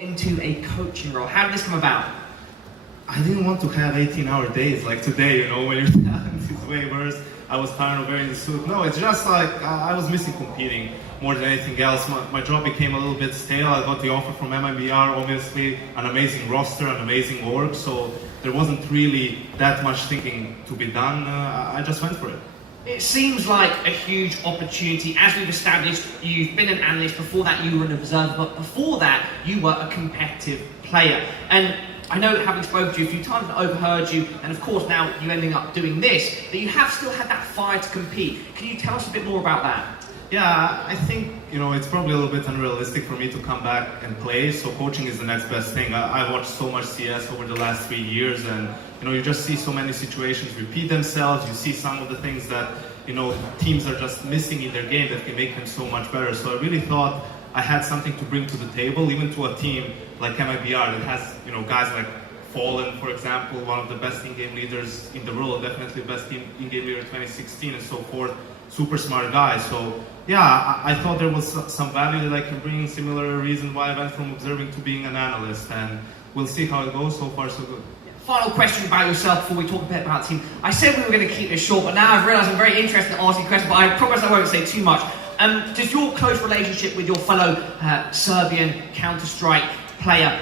into a coaching role? How did this come about? I didn't want to have 18-hour days like today, when your talent is way worse. I was tired of wearing the suit. No, it's just like I was missing competing more than anything else. My job became a little bit stale. I got the offer from MiBR, obviously, an amazing roster, an amazing org, so there wasn't really that much thinking to be done. I just went for it. It seems like a huge opportunity. As we've established, you've been an analyst. Before that, you were an observer, but before that, you were a competitive player. And I know, having spoken to you a few times and overheard you, and of course now you ending up doing this, that you have still had that fire to compete. Can you tell us a bit more about that? Yeah, I think, it's probably a little bit unrealistic for me to come back and play, so coaching is the next best thing. I watched so much CS over the last 3 years, and, you just see so many situations repeat themselves. You see some of the things that, teams are just missing in their game that can make them so much better. So I really thought I had something to bring to the table, even to a team like MiBR that has, guys like Fallen, for example, one of the best in-game leaders in the world, definitely best in-game leader 2016 and so forth. Super smart guy. So yeah, I thought there was some value that I can bring. Similar reason why I went from observing to being an analyst, and we'll see how it goes. So far, so good. Final question about yourself before we talk a bit about the team. I said we were going to keep this short, but now I've realised I'm very interested in asking questions, but I promise I won't say too much. Does your close relationship with your fellow Serbian Counter-Strike player,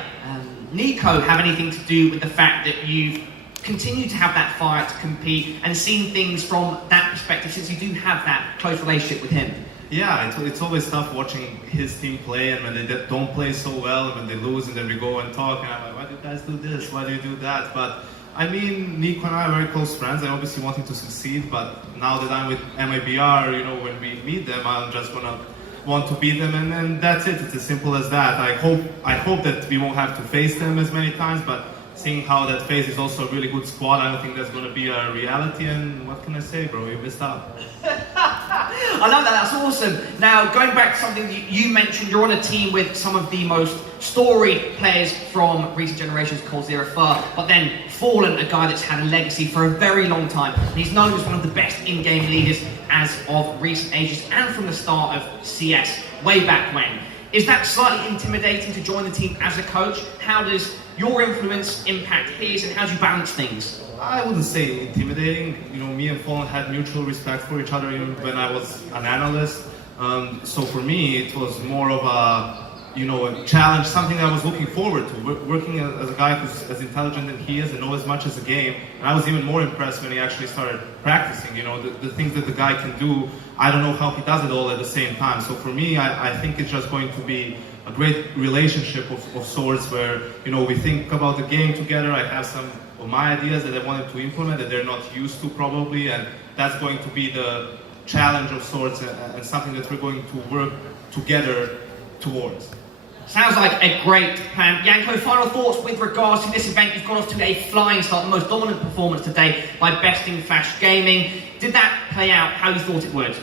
Janko, have anything to do with the fact that you've continued to have that fire to compete and seen things from that perspective, since you do have that close relationship with him? Yeah, it's always tough watching his team play, and when they don't play so well, and when they lose, and then we go and talk, and I'm like, why do you guys do this? Why do you do that? But I mean, Nico and I are very close friends. I obviously want him to succeed, but now that I'm with MiBR, when we meet them, I'm just gonna want to beat them, and that's it. It's as simple as that. I hope that we won't have to face them as many times, but seeing how that phase is also a really good squad, I don't think that's going to be a reality, and what can I say, bro? You missed out. I love that, that's awesome. Now, going back to something you mentioned, you're on a team with some of the most storied players from recent generations, called Zero Fur, but then Fallen, a guy that's had a legacy for a very long time. He's known as one of the best in-game leaders as of recent ages, and from the start of CS, way back when. Is that slightly intimidating to join the team as a coach? How does your influence impact his, and how do you balance things? I wouldn't say intimidating. Me and Fallen had mutual respect for each other even when I was an analyst. So for me, it was more of a challenge, something I was looking forward to. Working as a guy who's as intelligent as he is and knows as much as the game. And I was even more impressed when he actually started practicing. The things that the guy can do, I don't know how he does it all at the same time. So for me, I think it's just going to be a great relationship of sorts where, we think about the game together. I have some of my ideas that I wanted to implement that they're not used to probably, and that's going to be the challenge of sorts, and something that we're going to work together towards. Sounds like a great plan. Janko, final thoughts with regards to this event. You've got off to a flying start, the most dominant performance today by besting Flash Gaming. Did that play out how you thought it would?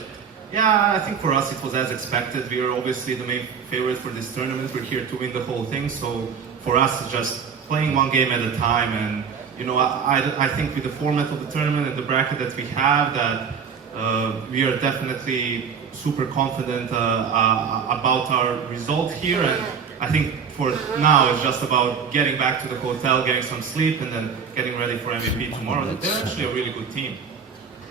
Yeah, I think for us it was as expected. We are obviously the main favorite for this tournament. We're here to win the whole thing, so for us it's just playing one game at a time. And I think with the format of the tournament and the bracket that we have, that we are definitely super confident about our result here, and I think for now it's just about getting back to the hotel, getting some sleep, and then getting ready for MVP tomorrow. They're actually a really good team.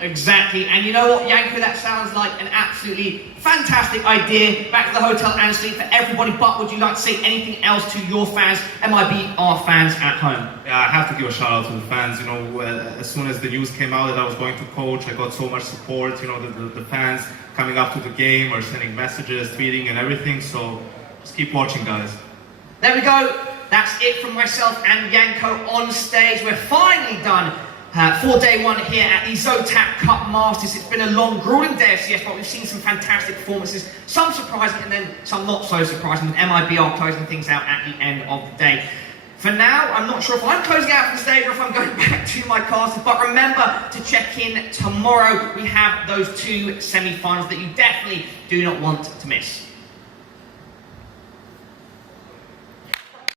Exactly, and you know what, Janko, that sounds like an absolutely fantastic idea. Back to the hotel and sleep for everybody, but would you like to say anything else to your fans, MiBR fans at home? Yeah, I have to give a shout out to the fans. As soon as the news came out that I was going to coach, I got so much support. The fans coming up to the game or sending messages, tweeting and everything, so just keep watching, guys. There we go, that's it from myself and Janko on stage. We're finally done for day one here at the ZOTAC Cup Masters. It's been a long, grueling day of CS, but we've seen some fantastic performances, some surprising and then some not so surprising, with MiBR closing things out at the end of the day. For now, I'm not sure if I'm closing out from the stage or if I'm going back to my classes, but remember to check in tomorrow. We have those two semi-finals that you definitely do not want to miss.